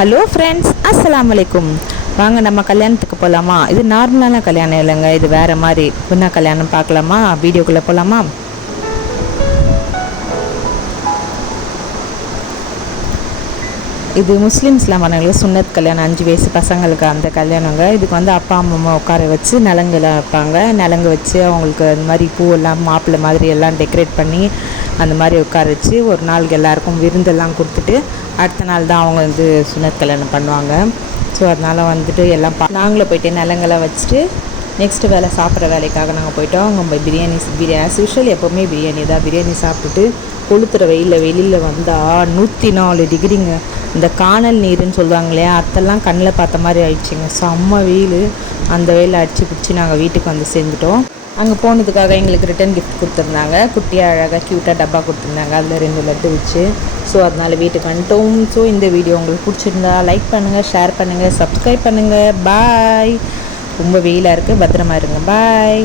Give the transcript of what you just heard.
Hello friends, அஸ்ஸலாமு அலைக்கும். வாங்க நம்ம கல்யாணத்துக்கு போகலாமா? இது நார்மலான கல்யாணம் இல்லைங்க, இது வேறு மாதிரி. என்ன கல்யாணம் பார்க்கலாமா? வீடியோக்குள்ளே போகலாமா? இது முஸ்லீம்ஸ்லாம் பண்ணவங்களுக்கு சுன்னத் கல்யாணம், 5 வயசு பசங்களுக்கு அந்த கல்யாணங்க. இதுக்கு அப்பா அம்மா உட்கார வச்சு நலங்குலாம் வைப்பாங்க. நலங்கு வச்சு அவங்களுக்கு அந்த மாதிரி பூவெல்லாம் மாப்பிள்ளை மாதிரி எல்லாம் டெக்கரேட் பண்ணி அந்த மாதிரி உட்கார வச்சு ஒரு நாளுக்கு எல்லாேருக்கும் விருந்தெல்லாம் கொடுத்துட்டு அடுத்த நாள் தான் அவங்க சுன்னத் கல்யாணம் பண்ணுவாங்க. ஸோ அதனால் எல்லாம் நாங்களும் போய்ட்டு நலங்கெல்லாம் வச்சுட்டு நெக்ஸ்ட்டு வேலை சாப்பிட்ற வேலைக்காக நாங்கள் போயிட்டோம். அவங்க பிரியாணி ஆஸ் யூஷுவல் எப்போவுமே பிரியாணி தான். பிரியாணி சாப்பிட்டுட்டு கொளுத்துற வெளியில் வந்தால் 104 டிகிரிங்க. இந்த காணல் நீருன்னு சொல்லுவாங்க இல்லையா, அதெல்லாம் கண்ணில் பார்த்த மாதிரி ஆயிடுச்சுங்க. செம்ம வெயில். அந்த வெயில் அடித்து பிடிச்சி நாங்கள் வீட்டுக்கு சேர்ந்துட்டோம். அங்கே போனதுக்காக எங்களுக்கு ரிட்டன் கிஃப்ட் கொடுத்துருந்தாங்க. குட்டியாக அழகாக க்யூட்டாக டப்பா கொடுத்துருந்தாங்க. அதில் 2 லட்டு வச்சு. ஸோ அதனால் வீட்டுக்கு வந்துட்டோம். ஸோ இந்த வீடியோ உங்களுக்கு பிடிச்சிருந்தா லைக் பண்ணுங்கள், ஷேர் பண்ணுங்கள், சப்ஸ்கிரைப் பண்ணுங்கள். பாய். ரொம்ப வெயிலாக இருக்குது, பத்திரமா இருங்க. பாய்.